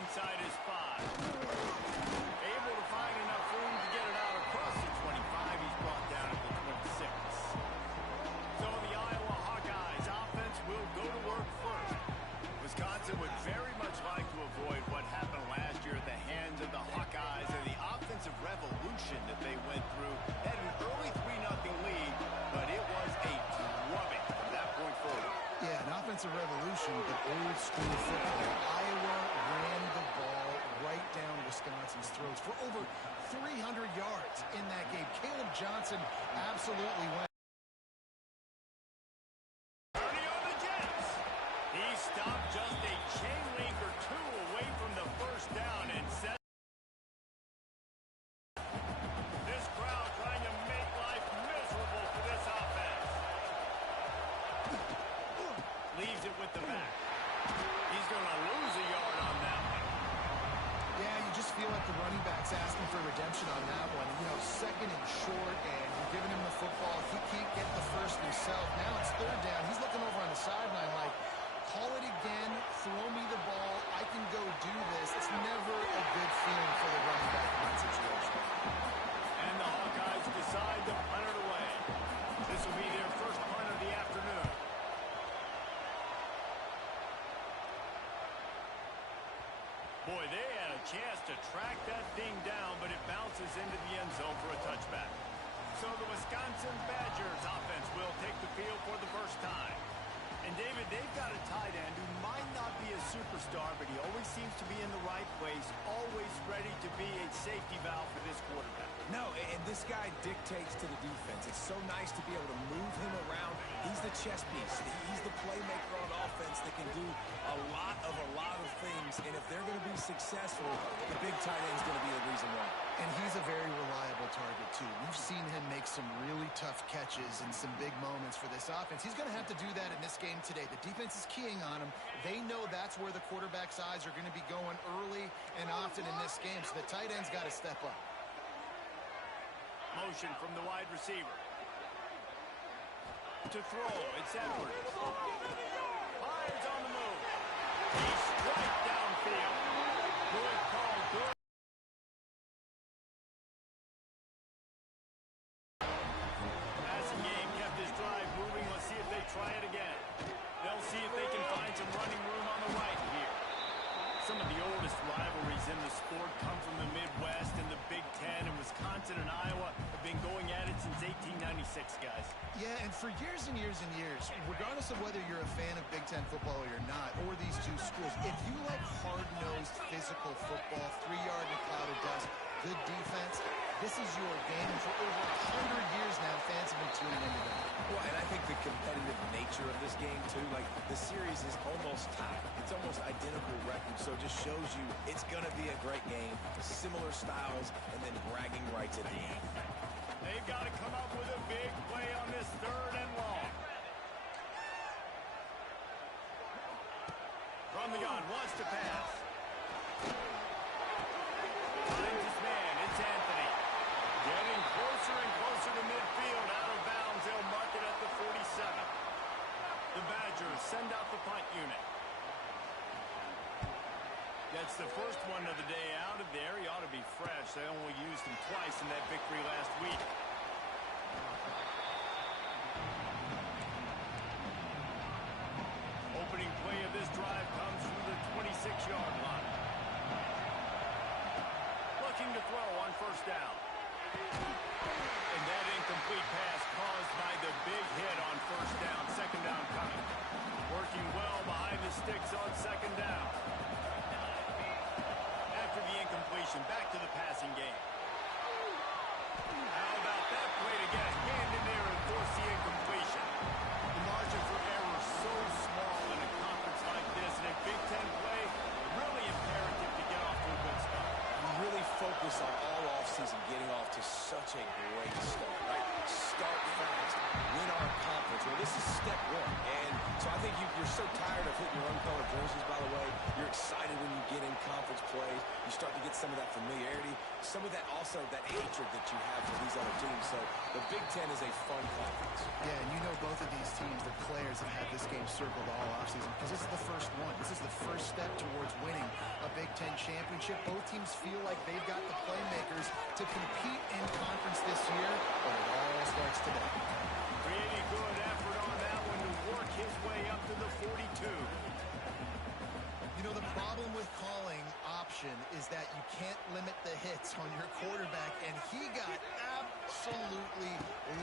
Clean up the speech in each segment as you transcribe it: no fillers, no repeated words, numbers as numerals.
inside his 5. Able to find enough room to get it out across the 25. He's brought down at the 26. So the Iowa Hawkeyes offense will go to work first. Wisconsin would very much like to avoid what happened last year at the hands of the Hawkeyes and the offensive revolution that they went through. Had an early 3-0 lead, but it was a drubbing from that point forward. Yeah, an offensive revolution, but old school football. Iowa ran the ball right down Wisconsin's throats for over 300 yards in that game. Caleb Johnson absolutely went. Stopped just a chain link or two away from the first down and set. This crowd trying to make life miserable for this offense. Leaves it with the back. He's going to lose a yard on that one. Yeah, you just feel like the running back's asking for redemption on that one. You know, second and short, and you're giving him the football. He can't get the first himself. Now it's third down. He's looking over on the sideline like, call it again, throw me the ball, I can go do this. It's never a good feeling for the running back in that situation. And the Hawkeyes decide to punt it away. This will be their first punt of the afternoon. Boy, they had a chance to track that thing down, but it bounces into the end zone for a touchback. So the Wisconsin Badgers offense will take the field for the first time. And, David, they've got a tight end who might not be a superstar, but he always seems to be in the right place, always ready to be a safety valve for this quarterback. No, and this guy dictates to the defense. It's so nice to be able to move him around. He's the chess piece. He's the playmaker on offense that can do a lot of things. And if they're going to be successful, the big tight end's going to be the reason why. And he's a very reliable target, too. We've seen him make some really tough catches and some big moments for this offense. He's going to have to do that in this game today. The defense is keying on him. They know that's where the quarterback's eyes are going to be going early and often in this game, so the tight end's got to step up. Motion from the wide receiver. To throw, it's Edwards. Fires on the move. He's straight downfield. Good call, good. Passing game kept his drive moving. Let's see if they try it again. They'll see if they can find some running room on the right here. Some of the oldest rivalries in the sport come from the Midwest and the Big Ten, and Wisconsin and Iowa have been going at it since 1896, guys. Yeah, and for years and years and years, regardless of whether you're a fan of Big Ten football or you're not, or these two schools, if you like hard-nosed, physical football, 3-yard in a cloud of dust, good defense, this is your game. And for over 100 years now, fans have been tuning into that. Well, and I think the competitive nature of this game, too, like the series is almost tied. It's almost identical record, so it just shows you it's going to be a great game, similar styles, and then bragging rights at the end. They've got to come up with a big play on this third and long. From the gun, wants to pass. Finds his man, it's Anthony. Getting closer and closer to midfield, out of bounds. They'll mark it at the 47. The Badgers send out the punt unit. That's the first one of the day out of there. He ought to be fresh. They only used him twice in that victory last week. Opening play of this drive comes from the 26-yard line. Looking to throw on first down. And that incomplete pass caused by the big hit on first down. Second down coming. Working well behind the sticks on second down. After the incompletion, back to the passing game. How about that play to get a hand in there and force the incompletion? The margin for error is so small in a conference like this, and in Big Ten play, really imperative to get off to a good start. We really focus on all offseason getting off to such a great start, right? Start fast, win our conference. Well, this is step one, and so I think you're so tired of hitting your own color jerseys, by the way. You're excited when you get in conference play. You start to get some of that familiarity, some of that also, that hatred that you have for these other teams. So the Big Ten is a fun conference. Yeah, and you know both of these teams, the players have had this game circled all offseason because this is the first one. This is the first step towards winning a Big Ten championship. Both teams feel like they've got the playmakers to compete in conference this year, but it all starts today. Pretty good effort on that one to work his way up to the 42. You know, the problem with calling option is that you can't limit the hits on your quarterback, and he got absolutely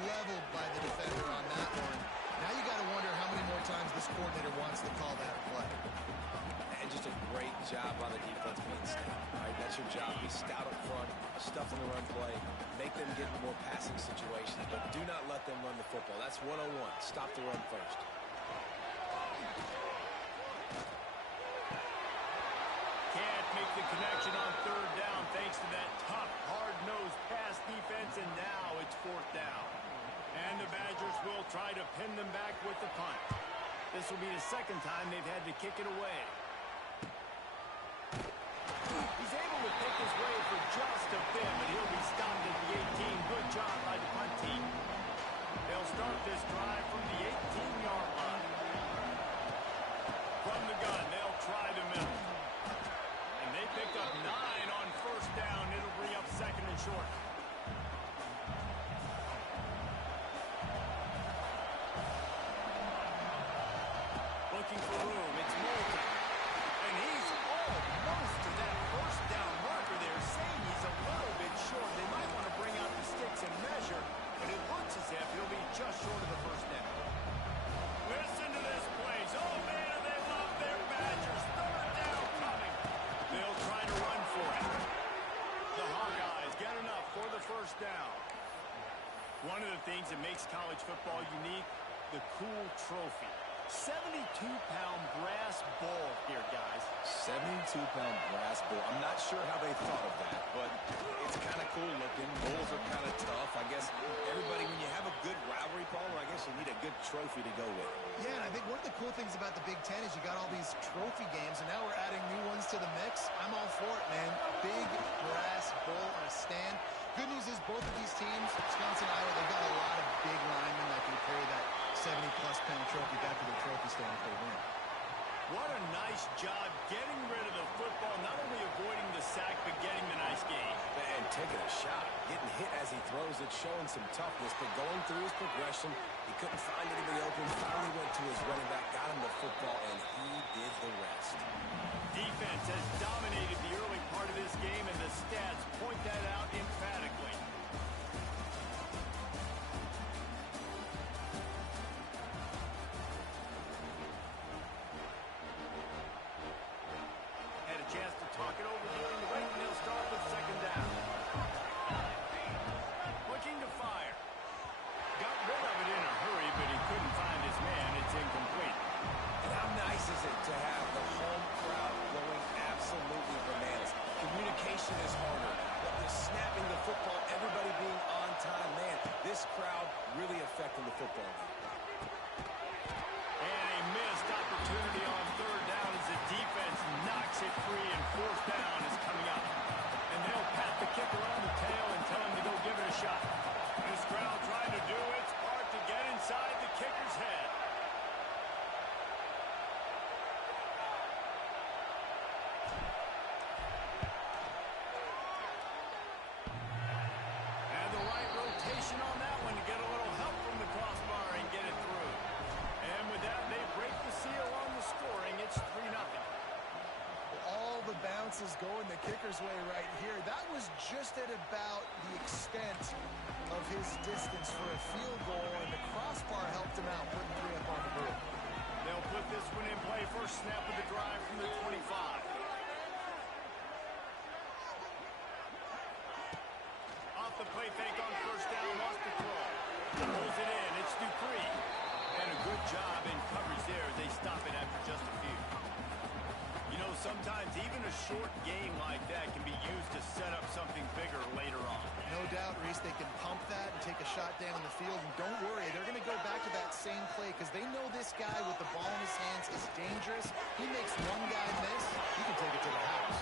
leveled by the defender on that one. Now you got to wonder how many more times this coordinator wants to call that play. And just a great job on the defense being stout. Right? That's your job. Be stout up front, stuff in the run play, make them get in more passing situations, but do not let them run the football. That's 101. Stop the run first. Can't make the connection on third down thanks to that tough, hard-nosed pass defense, and now it's fourth down. And the Badgers will try to pin them back with the punt. This will be the second time they've had to kick it away. He's able to pick his way for just a bit, but he'll be stopped at the 18. Good job by the punt team. They'll start this drive from the 18-yard line. From the gun, they'll try the middle. And they pick up 9 on first down. It'll bring up second and short. Looking for room. It's Moulton. And he's almost to that first down marker there, saying he's a little bit short. They might want to bring out the sticks and measure, but it looks as if he'll be just short of the first down. Listen to this place. Oh, man, they love their Badgers. Third down coming. They'll try to run for it. The Hawkeyes get enough for the first down. One of the things that makes college football unique, the cool trophy. 72-pound brass ball here, guys. 72-pound brass bull. I'm not sure how they thought of that, but it's kind of cool looking. Bulls are kind of tough. I guess everybody, when you have a good rivalry, Paul, I guess you need a good trophy to go with. Yeah, and I think one of the cool things about the Big Ten is you got all these trophy games, and now we're adding new ones to the mix. I'm all for it, man. Big brass bull on a stand. Good news is both of these teams, Wisconsin and Iowa, they've got a lot of big linemen that can carry that 70-plus pound trophy back to their trophy stand if they win. What a nice job getting rid of the football, not only avoiding the sack, but getting the nice gain. And taking a shot, getting hit as he throws it, showing some toughness, but going through his progression, he couldn't find anybody open, finally went to his running back, got him the football, and he did the rest. Defense has dominated the early part of this game, and the stats point that out emphatically. Had a chance to talk it over during the break, and they'll start with second down. Looking to fire. Got rid of it in a hurry, but he couldn't find his man. It's incomplete. And how nice is it to have the home crowd going absolutely bananas? Communication is harder. But the snapping the football, everybody being on time, man, this crowd really affecting the football game. And a missed opportunity on third down as the defense knocks it free, and fourth down is coming up. And they'll pat the kicker on the tail and tell him to go give it a shot. This crowd trying to do its part to get inside the kicker's head. And the right rotation on that one to get a little help from the crossbar and get it through. And with that, they break the seal on the scoring. It's 3-0. All the bounces going the kicker's way right here. That was just at about the extent of his distance for a field goal, and the crossbar helped him out, putting 3 up on the board. They'll put this one in play. First snap of the drive from the 25. Off the play fake on first down, lost the throw. Pulls it in. It's Dupree. And a good job in coverage there as they stop it after just a few. You know, sometimes even a short game like that can be used to set up something bigger later on. No doubt, Reese, they can pump that and take a shot down the field. And don't worry, they're going to go back to that same play because they know this guy with the ball in his hands is dangerous. He makes one guy miss, he can take it to the house.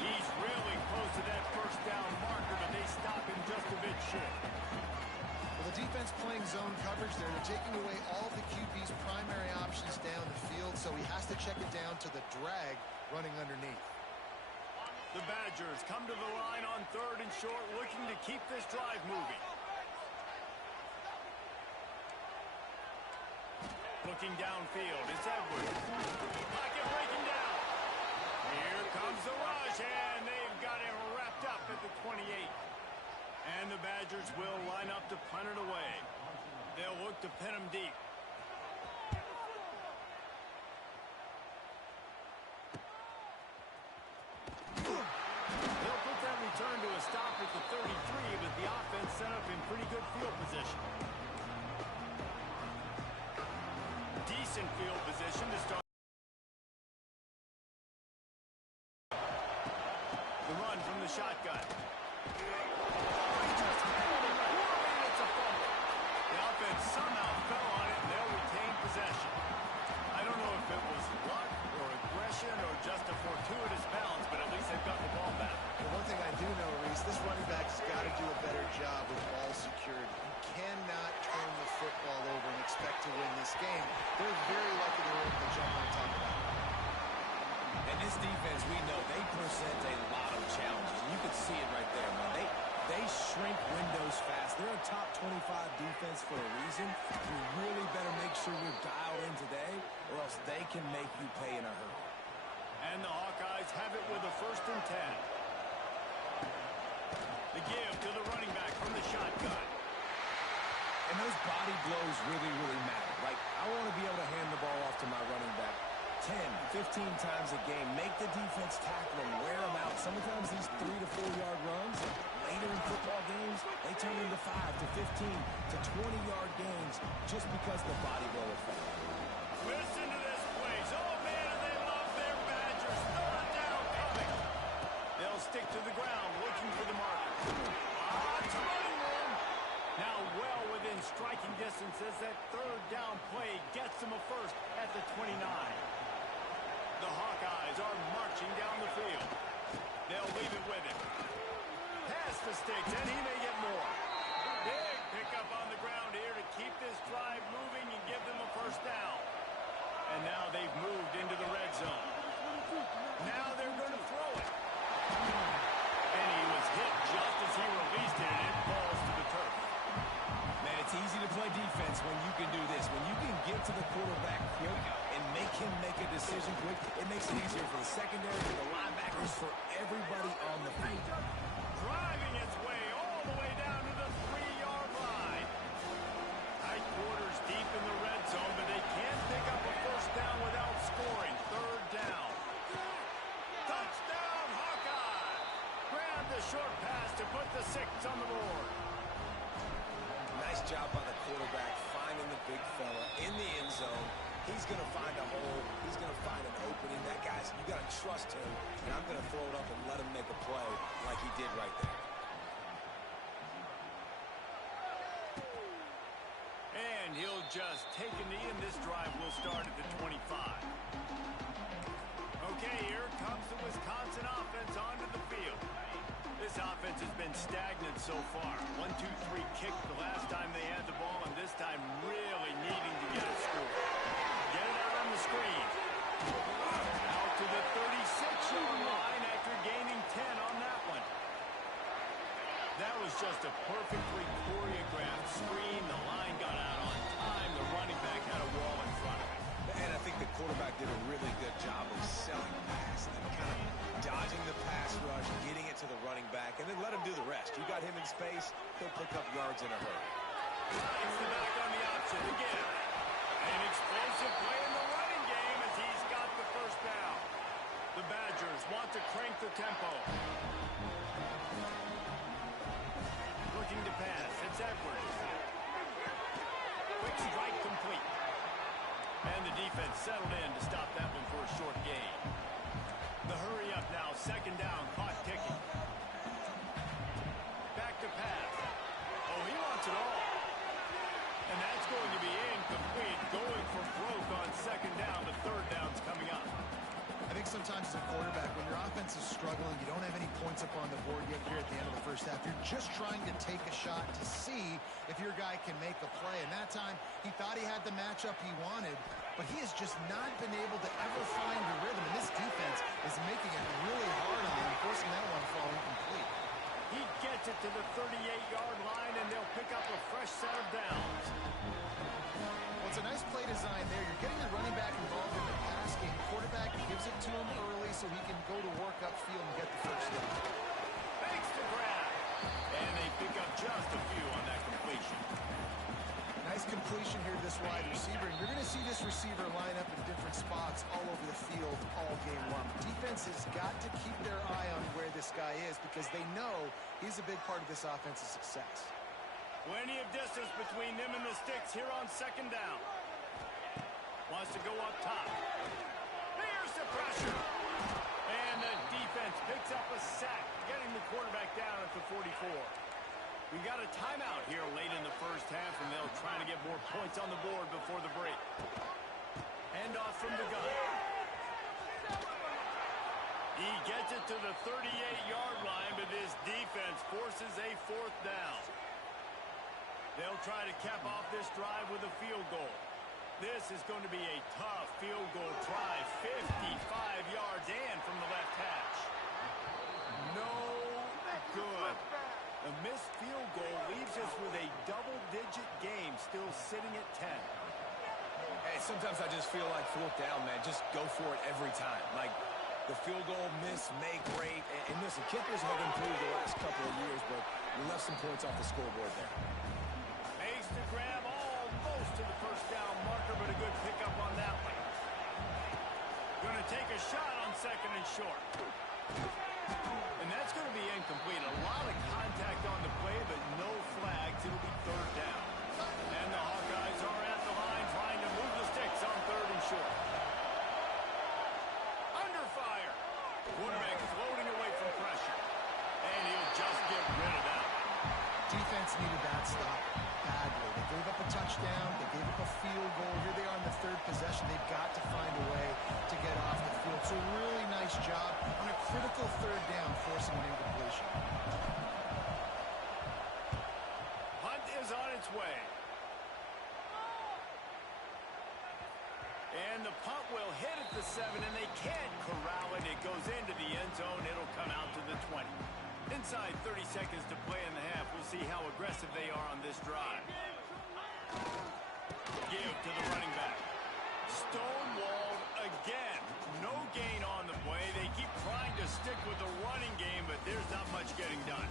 He's really close to that first down marker, but they stop him just a bit short. Well, the defense playing zone coverage there. They're taking away all the QB's primary options down the field, so he has to check it down to the drag running underneath. The Badgers come to the line on 3rd and short, looking to keep this drive moving. Looking downfield, it's Edwards. Pocket breaking down. Here comes the rush, and they've got it wrapped up at the 28. And the Badgers will line up to punt it away. They'll look to pin him deep. They'll put that return to a stop at the 33, but the offense set up in pretty good field position. Decent field position to start. The run from the shotgun. It's a fumble. The offense somehow fell on it, and they'll retain possession. I don't know if it was luck or aggression or just a fortuitous bounce, but at least they've got the ball back. Well, one thing I do know, Reese, this running back's got to do a better job with ball security. You cannot turn the football over and expect to win this game. They're very lucky to win the jump on top of that. And this defense, we know, they present a lot of challenges. And you can see it right there, man. They shrink windows fast. They're a top 25 defense for a reason. You really better make sure you're dialed in today, or else they can make you pay in a hurry. And the Hawkeyes have it with a 1st and 10. The give to the running back from the shotgun. And those body blows really, really matter. Like, I want to be able to hand the ball off to my running back 10, 15 times a game. Make the defense tackle them, wear them out. Sometimes these 3 to 4 yard runs, later in football games, they turn into 5 to 15 to 20 yard games just because the body blow effect. Listen to this place. Oh, man, they love their Badgers. 3rd down coming. They'll stick to the ground looking for the marker. It's running room. Now well within striking distance as that 3rd down play gets them a 1st at the 29. The Hawkeyes are marching down the field. They'll leave it with him. Pass the sticks, and he may get more. Big pickup on the ground here to keep this drive moving and give them a 1st down. And now they've moved into the red zone. Now they're going to throw it. And he was hit just as he released it, and it falls to the turf. Man, it's easy to play defense when you can do this. When you can get to the quarterback quick and make him make a decision quick, it makes it easier for the secondary, for the linebackers, for everybody on the field. Driving its way all the way down to the 3-yard line. Tight quarters deep in the red zone, but they can't pick up a 1st down without scoring. 3rd down. Touchdown, Hawkeye! Grab the short pass to put the 6 on the board. Nice job by the quarterback finding the big fella in the end zone. He's going to find a hole. He's going to find an opening. That guy's, you got to trust him, and I'm going to throw it up and let him make a play like he did right there. And he'll just take a knee, and this drive will start at the 25. Okay, here comes the Wisconsin offense onto the field. This offense has been stagnant so far. 1-2-3 kick the last time they had the ball, and this time really needing to get a score. Get it out on the screen. Out to the 36-yard line after gaining 10 on that one. That was just a perfectly choreographed screen. The line got out on time. The running back had a wall in front of him. And I think the quarterback did a really good job of selling pass and then kind of dodging the pass rush, getting it to the running back, and then let him do the rest. You got him in space, he'll pick up yards in a hurry. Finds the back on the option again. An explosive play in the running game as he's got the 1st down. The Badgers want to crank the tempo. Looking to pass. It's Edwards. Quick strike complete. And the defense settled in to stop that one for a short gain. The hurry up now. 2nd down. Clock ticking. Back to pass. Oh, he wants it all. And that's going to be incomplete. Going for broke on 2nd down. The 3rd down's coming up. I think sometimes as a quarterback, when your offense is struggling, you don't have any points up on the board yet here at the end of the 1st half. You're just trying to take a shot to see if your guy can make a play. And that time, he thought he had the matchup he wanted, but he has just not been able to ever find a rhythm. And this defense is making it really hard on him, forcing to the 38-yard line, and they'll pick up a fresh set of downs. Well, it's a nice play design there. You're getting the running back involved in the pass game. Quarterback gives it to him early so he can go to work upfield and get the first down. Makes the grab. And they pick up just a few on that completion. Nice completion here to this wide receiver. And you're going to see this receiver line up in different spots all over the field all game long. Defense has got to keep their eye on where this guy is because they know he's a big part of this offense's success. Plenty of distance between them and the sticks here on second down. Wants to go up top. There's the pressure. And the defense picks up a sack, getting the quarterback down at the 44. We've got a timeout here late in the first half, and they'll try to get more points on the board before the break. Handoff from the gun. He gets it to the 38-yard line, but his defense forces a fourth down. They'll try to cap off this drive with a field goal. This is going to be a tough field goal try. 55 yards and from the left hash. No good. A missed field goal leaves us with a double-digit game still sitting at 10. Hey, sometimes I just feel like fourth down, man. Just go for it every time. Like the field goal, miss, make, great. And listen, kickers have improved the last couple of years, but we left some points off the scoreboard there. Makes the grab almost to the first down marker, but a good pickup on that one. Going to take a shot on second and short. And that's going to be incomplete. A lot of contact on the play, but no flags. It'll be third down. And the Hawkeyes are at the line trying to move the sticks on third and short. Under fire. Quarterback floating away from pressure. And he'll just get rid of that. Defense needed that stop badly. They gave up a touchdown. They gave up a field goal. Here they are on the third possession. They've got to find a way to get off the field. So really nice job on a critical third down, forcing an incompletion. Hunt is on its way. And the punt will hit at the 7, and they can't corral it. It goes into the end zone. It'll come out to the 20. Inside 30 seconds to play in the half. We'll see how aggressive they are on this drive. Give to the running back. Stonewalled again. No gain on the play. They keep trying to stick with the running game, but there's not much getting done.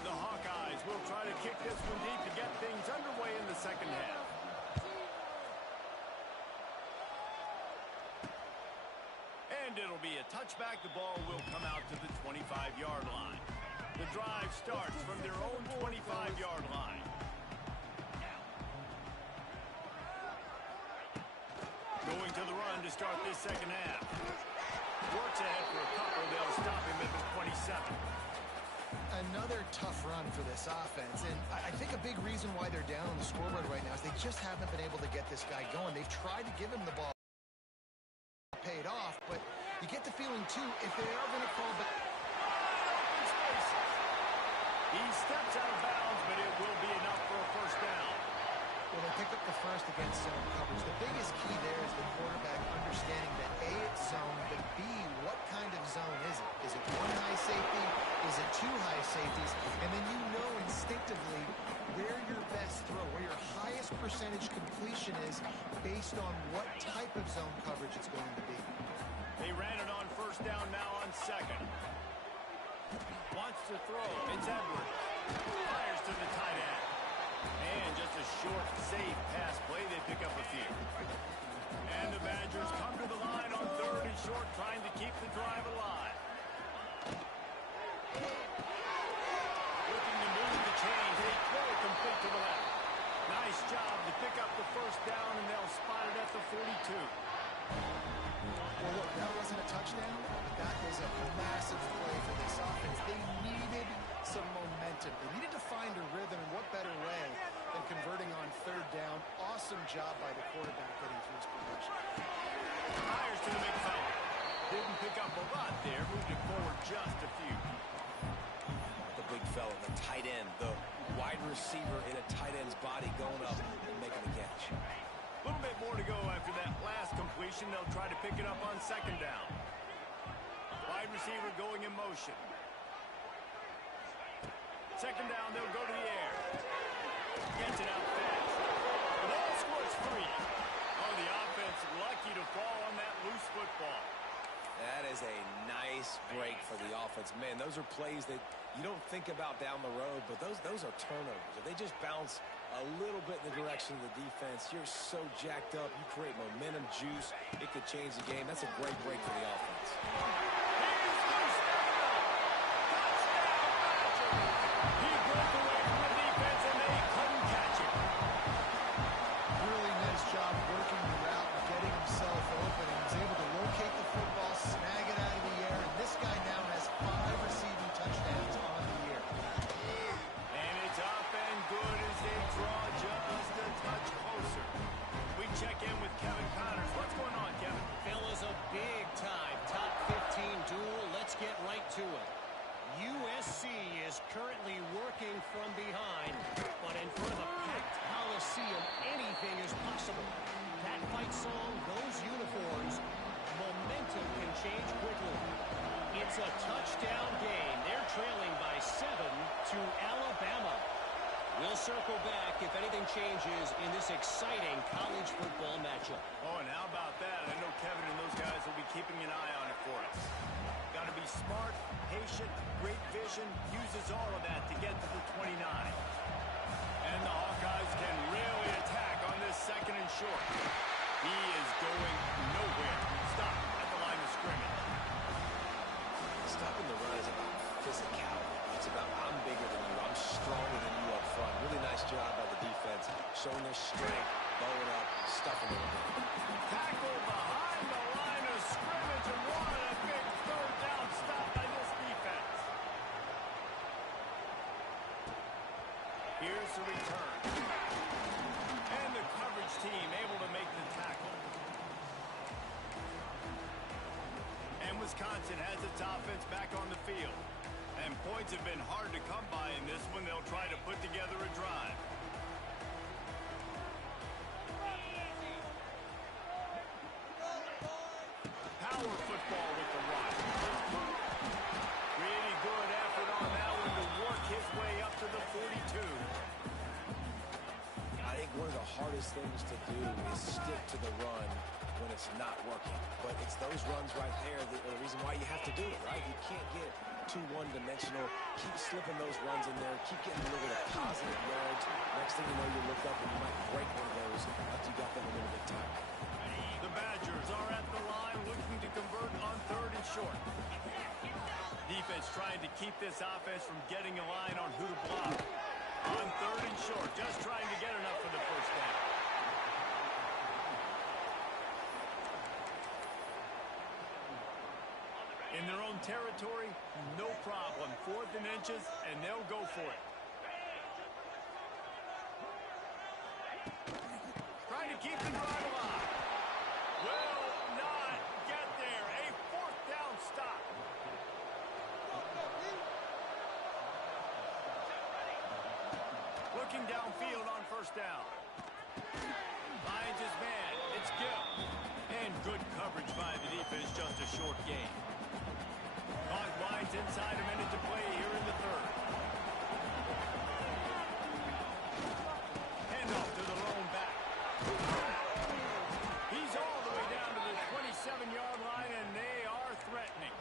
The Hawkeyes will try to kick this one deep to get things underway in the second half. And it'll be a touchback. The ball will come out to the 25-yard line. The drive starts from their own 25-yard line. Going to the run to start this second half. Works ahead for a couple. They'll stop him at the 27. Another tough run for this offense, and I think a big reason why they're down on the scoreboard right now is they just haven't been able to get this guy going. They've tried to give him the ball, paid off, but you get the feeling too if they are going to call back. He steps out of bounds, but it will be enough for a first down. Well, they pick up the first against zone coverage. The biggest key there is the quarterback understanding that A, it's zone, but B, what kind of zone is it? Is it one high safety? Is it two high safeties? And then you know instinctively where your best throw, where your highest percentage completion is based on what type of zone coverage it's going to be. They ran it on first down, now on second. Wants to throw. It's Edwards. Fires to the tight end. And just a short, safe pass play. They pick up a few. And the Badgers come to the line on third and short, trying to keep the drive alive. Looking to move the chains. They throw it complete to the left. Nice job to pick up the first down, and they'll spot it at the 42. Well, look, that wasn't a touchdown, but that was a massive play for this offense. They needed some momentum. They needed to find a rhythm, and what better way than converting on third down. Awesome job by the quarterback getting through his progression. Fires to the big fella. Didn't pick up a lot there. Moved it forward just a few. The big fella, the tight end, the wide receiver in a tight end's body going up and making the catch. A little bit more to go after that last completion. They'll try to pick it up on second down. Wide wide receiver going in motion. Second down, they'll go to the air. Gets it out fast. The ball squirts free. Oh, the offense lucky to fall on that loose football. That is a nice break for the offense. Man, those are plays that you don't think about down the road, but those are turnovers. If they just bounce a little bit in the direction of the defense, you're so jacked up. You create momentum, juice. It could change the game. That's a great break for the offense. He broke away from the defense, and they couldn't catch him. Really nice job working the route and getting himself open. He was able to locate the football, snag it out of the air, and this guy now has 5 receiving touchdowns on the year. And it's up and good as they draw just a touch closer. We check in with Kevin Connors. What's going on, Kevin? Fellas, a big-time top 15 duel. Let's get right to it. USC is currently working from behind, but in front of a packed Coliseum, anything is possible. That fight song, those uniforms, momentum can change quickly. It's a touchdown game. They're trailing by 7 to Alabama. We'll circle back if anything changes in this exciting college football matchup. Oh, and how about that? I know Kevin and those guys will be keeping an eye on it for us. Got to be smart, patient, great vision, uses all of that to get to the 29. And the Hawkeyes can really attack on this second and short. He is going nowhere. Stop at the line of scrimmage. Stopping the run is about physicality. It's about I'm bigger than you. I'm stronger than you up front. Really nice job by the defense, showing their strength, bowing up, stuffing it. Tackle behind the line of scrimmage, and what a big third down stop by this defense. Here's the return. And the coverage team able to make the tackle. And Wisconsin has its offense back on the field. And points have been hard to come by in this one. They'll try to put together a drive. Power football with the rock. Really good effort on that one to work his way up to the 42. I think one of the hardest things to do is stick to the run when it's not working. But it's those runs right there that are the reason why you have to do it, right? You can't get too one-dimensional. Keep slipping those runs in there. Keep getting a little bit of positive yards. Next thing you know, you look up and you might break one of those after you got them a little bit tight. The Badgers are at the line looking to convert on third and short. Defense trying to keep this offense from getting a line on who to block. On third and short, just trying to get enough for the first down. In their own territory, no problem. 4th and inches, and they'll go for it. Trying to keep the drive alive. Will not get there. A 4th down stop. Looking downfield on first down. Finds his man. It's Gill. And good coverage by the defense, just a short game. Clock winds inside, a minute to play here in the third. Handoff to the lone back. He's all the way down to the 27-yard line, and they are threatening.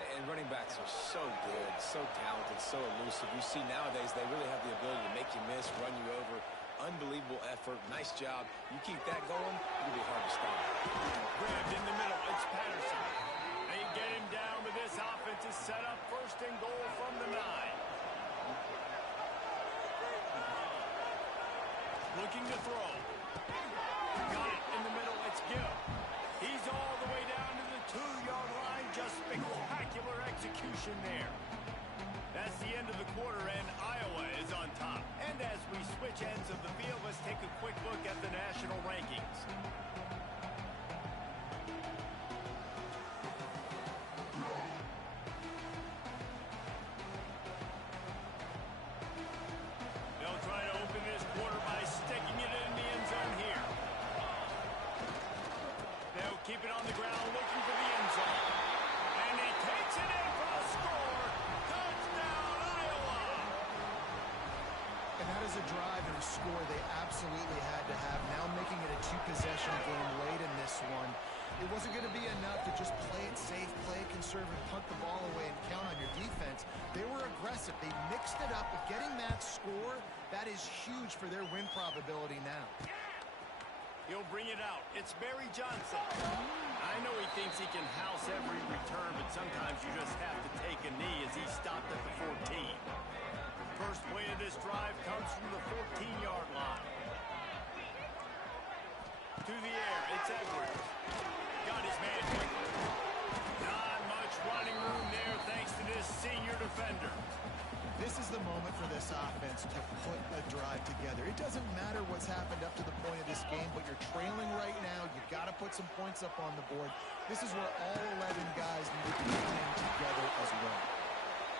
And running backs are so good, so talented, so elusive. You see nowadays they really have the ability to make you miss, run you over. Unbelievable effort. Nice job. You keep that going, it'll be hard to stop. Grabbed in the middle. It's Patterson. They get him down, but this offense is set up first and goal from the 9. Looking to throw. Got it in the middle. It's Gill. He's all the way down to the 2-yard line. Just spectacular execution there. That's the end of the quarter, and Iowa is on top. And as we switch ends of the field, let's take a quick look at the national rankings. They'll try to open this quarter by sticking it in the end zone here. They'll keep it on the ground, looking for the end zone. score they absolutely had to have. Now making it a two-possession game late in this one. It wasn't going to be enough to just play it safe, play it conservative, punt the ball away, and count on your defense. They were aggressive. They mixed it up, but getting that score, that is huge for their win probability now. He'll bring it out. It's Barry Johnson. I know he thinks he can house every return, but sometimes you just have to take a knee as he stopped at the 14. First play of this drive comes from the 14-yard line. To the air, it's Edwards. Got his man quickly. Not much running room there thanks to this senior defender. This is the moment for this offense to put a drive together. It doesn't matter what's happened up to the point of this game, but you're trailing right now. You've got to put some points up on the board. This is where all 11 guys need to be playing together as well.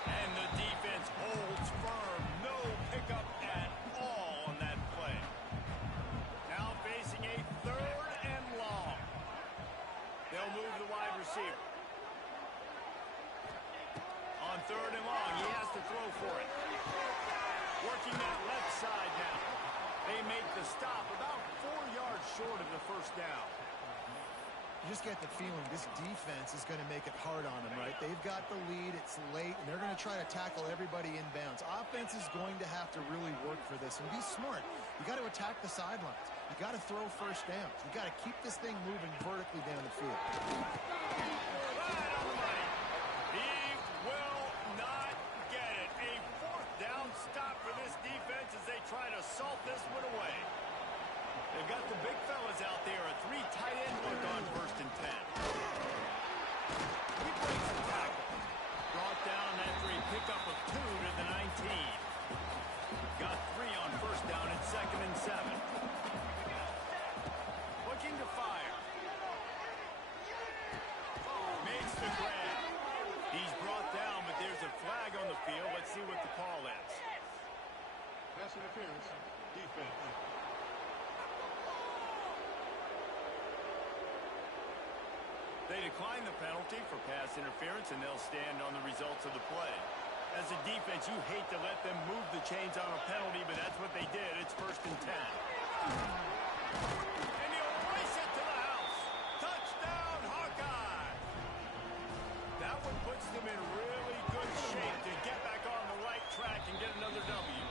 And the defense holds firm. No pickup at all on that play. Now facing a 3rd and long. They'll move the wide receiver. On 3rd and long, he has to throw for it. Working that left side now. They make the stop about 4 yards short of the first down. You just get the feeling this defense is going to make it hard on them, right? They've got the lead, it's late, and they're going to try to tackle everybody inbounds. Offense is going to have to really work for this and be smart. You got to attack the sidelines. You got to throw first downs. You got to keep this thing moving vertically down the field. Right on the money. He will not get it. A 4th down stop for this defense as they try to salt this one away. They've got the big fellas out there, a 3 tight end look on 1st and 10. He breaks the tackle. Brought down after a pickup of 2 to the 19. Got 3 on 1st down at 2nd and 7. Looking to fire. Makes the grab. He's brought down, but there's a flag on the field. Let's see what the call is. Pass interference, defense. They decline the penalty for pass interference, and they'll stand on the results of the play. As a defense, you hate to let them move the chains on a penalty, but that's what they did. It's 1st and 10. And he'll race it to the house. Touchdown, Hawkeye! That one puts them in really good shape to get back on the right track and get another W.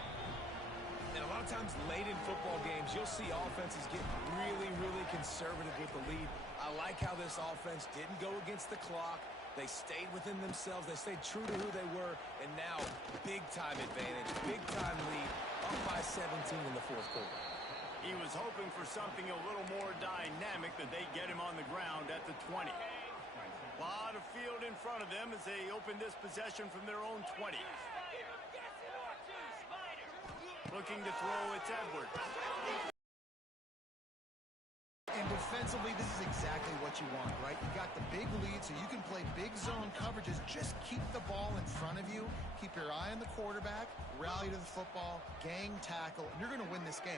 And a lot of times late in football games, you'll see offenses get really, really conservative with the lead. I like how this offense didn't go against the clock. They stayed within themselves. They stayed true to who they were. And now, big-time advantage, big-time lead, up by 17 in the 4th quarter. He was hoping for something a little more dynamic, that they get him on the ground at the 20. A lot of field in front of them as they open this possession from their own 20. Looking to throw, it's Edwards. And defensively, this is exactly what you want, right? You got the big lead, so you can play big zone coverages. Just keep the ball in front of you. Keep your eye on the quarterback. Rally to the football. Gang tackle. And you're going to win this game.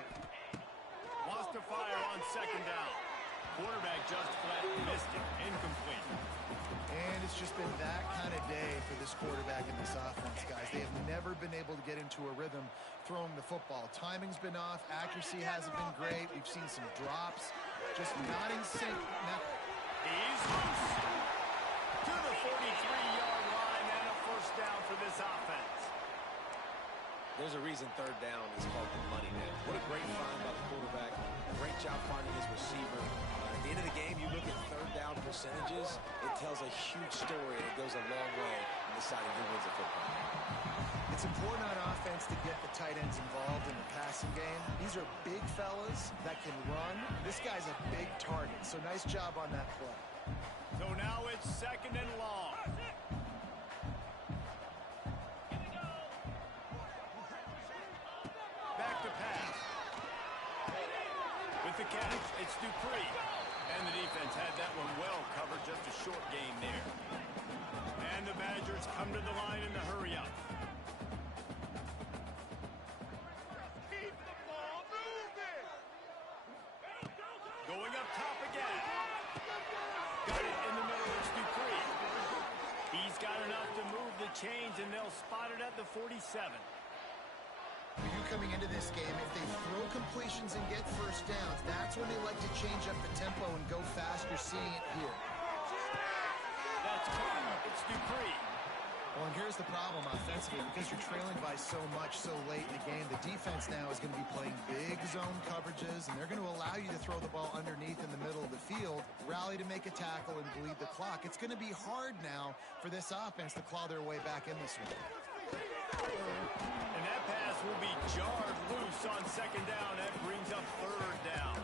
Wants to fire on 2nd down. Quarterback just flat missed it. Incomplete. And it's just been that kind of day for this quarterback and this offense, guys. They have never been able to get into a rhythm throwing the football. Timing's been off. Accuracy hasn't been great. We've seen some drops. Just not in sync. Now, he's loose. To the 43-yard line and a 1st down for this offense. There's a reason 3rd down is called the money man. What a great find by the quarterback. Great job finding his receiver. At the end of the game, you look at 3rd down percentages. It tells a huge story, and it goes a long way in deciding who wins a football game. it's important on offense to get the tight ends involved in the passing game. These are big fellas that can run. This guy's a big target, so nice job on that play. So now it's 2nd and long. Back to pass. With the catch, it's Dupree. And the defense had that one well covered, just a short game there. And the Badgers come to the line in the hurry-up. Keep the ball moving! Going up top again. Got it in the middle, it's Dupree. He's got enough to move the chains, and they'll spot it at the 47. You coming into this game, if they throw completions and get first downs, that's when they like to change up the tempo and go fast. You're seeing it here. That's caught. It's Dupree. Well, and here's the problem offensively. Because you're trailing by so much so late in the game, the defense now is going to be playing big zone coverages, and they're going to allow you to throw the ball underneath in the middle of the field, rally to make a tackle, and bleed the clock. It's going to be hard now for this offense to claw their way back in this one. And that pass will be jarred loose on second down. That brings up third down.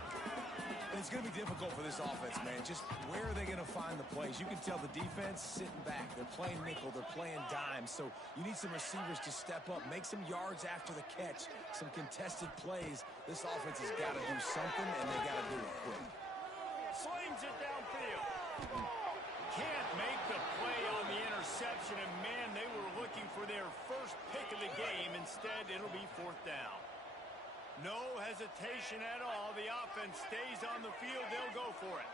And it's going to be difficult for this offense, man. Just where are they going to find the plays? You can tell the defense sitting back. They're playing nickel. They're playing dime. So you need some receivers to step up, make some yards after the catch, some contested plays. This offense has got to do something, and they got to do it quick. Slings it downfield. Can't make the play on the interception, and man, they were looking for their first pick of the game. Instead, it'll be fourth down. No hesitation at all. The offense stays on the field. They'll go for it.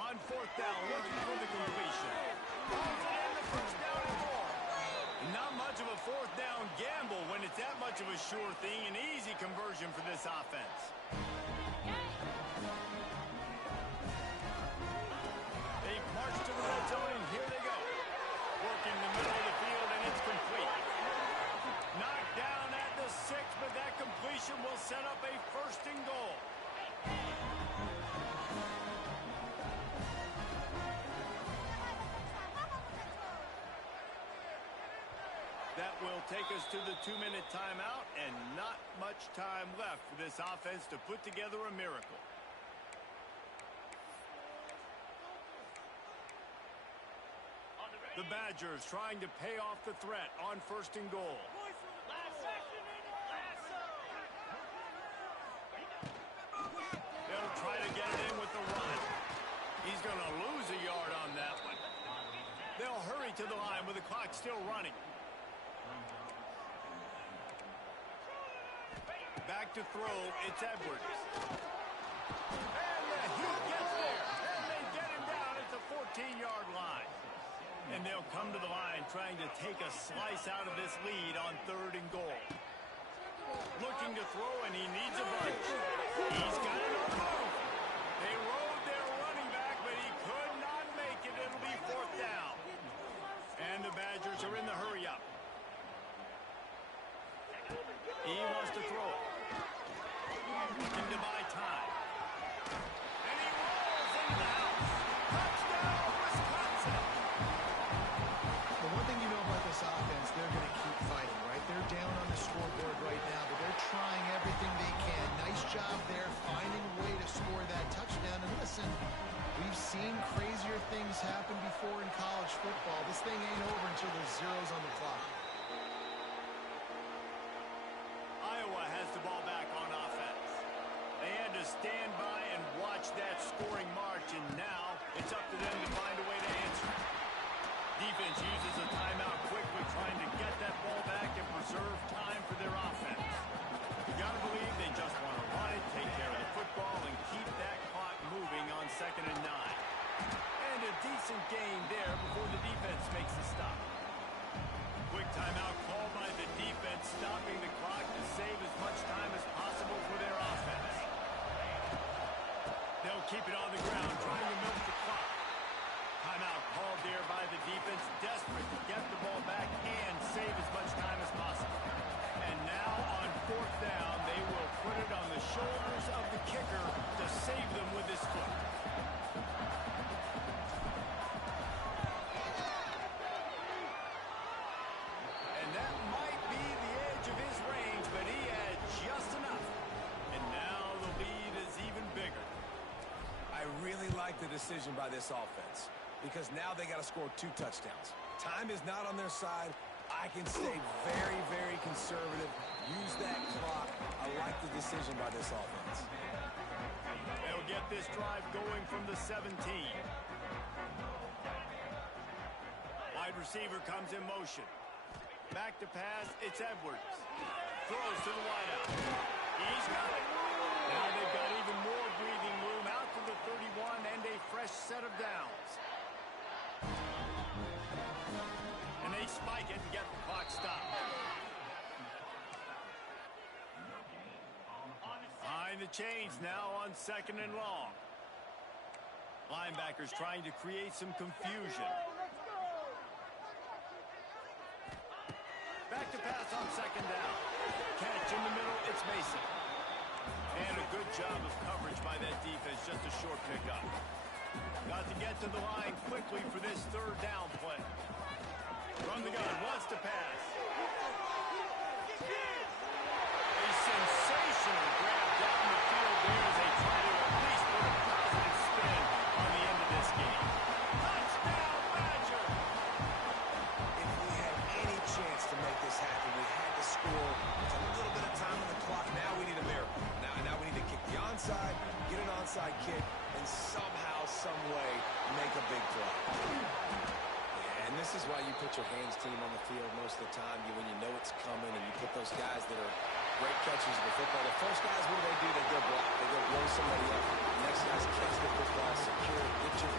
On fourth down, looking for the completion. Calls it in, the first down and more. Not much of a fourth down gamble when it's that much of a sure thing. An easy conversion for this offense. They march to the red zone, and here they go. Working the middle of the field, and it's complete. Knocked down at the 6, but that completion will set up a first and goal. That will take us to the 2-minute timeout, and not much time left for this offense to put together a miracle. The Badgers trying to pay off the threat on first and goal. They'll try to get it in with the run. He's going to lose a yard on that one. They'll hurry to the line with the clock still running. Back to throw, it's Edwards. And the Heat gets there. And they get him down at the 14-yard line. And they'll come to the line trying to take a slice out of this lead on third and goal. Looking to throw, and he needs a bunch. He's got it on the move. They rode their running back, but he could not make it. It'll be fourth down. And the Badgers are in the hurry-up. He wants to throw it. Looking to buy time. And he rolls into the house. Touchdown, Wisconsin. The one thing you know about this offense, they're going to keep fighting, right? They're down on the scoreboard right now, but they're trying everything they can. Nice job there, finding a way to score that touchdown. And listen, we've seen crazier things happen before in college football. This thing ain't over until there's zeros on the clock. Iowa has the ball back on offense. They had to stand by and watch that scoring march, and now it's up to them to find a way to answer it. Defense uses a timeout quickly, trying to get that ball back and preserve time for their offense. You got to believe they just want to run it, take care of the football, and keep that clock moving on 2nd and 9. And a decent gain there before the defense makes the stop. Quick timeout called by the defense, stopping the clock to save as much time as possible for their offense. They'll keep it on the ground, trying to milk the clock. Timeout called there by the defense, desperate to get the ball back and save as much time as possible. And now on fourth down, they will put it on the shoulders of the kicker to save them with his foot. And that might be the edge of his range, but he had just enough. And now the lead is even bigger. I really like the decision by this offense because now they got to score 2 touchdowns. Time is not on their side. I can stay very, very conservative. Use that clock. I like the decision by this offense. They'll get this drive going from the 17. Wide receiver comes in motion. Back to pass, it's Edwards. Throws to the wideout. He's got it. Now they've got even more breathing room out to the 31 and a fresh set of downs. And they spike it and get the clock stopped. change now on 2nd and long. Linebackers trying to create some confusion. Back to pass on 2nd down. Catch in the middle, it's Mason. And a good job of coverage by that defense, just a short pickup. Got to get to the line quickly for this 3rd down play. From the gun, wants to pass. A sensational grab down the field there as they try to at least put a positive spin on the end of this game. Touchdown, Badger! If we had any chance to make this happen, we had to score. There's a little bit of time on the clock. Now we need a miracle. Now we need to kick the onside, get an onside kick, and somehow, some way, make a big play. And this is why you put your hands team on the field most of the time, when you know it's coming, and you put those guys that are great catchers of the football. The first guys, what do? They go block. They go blow somebody up. The next guys catch the football, secure it, get your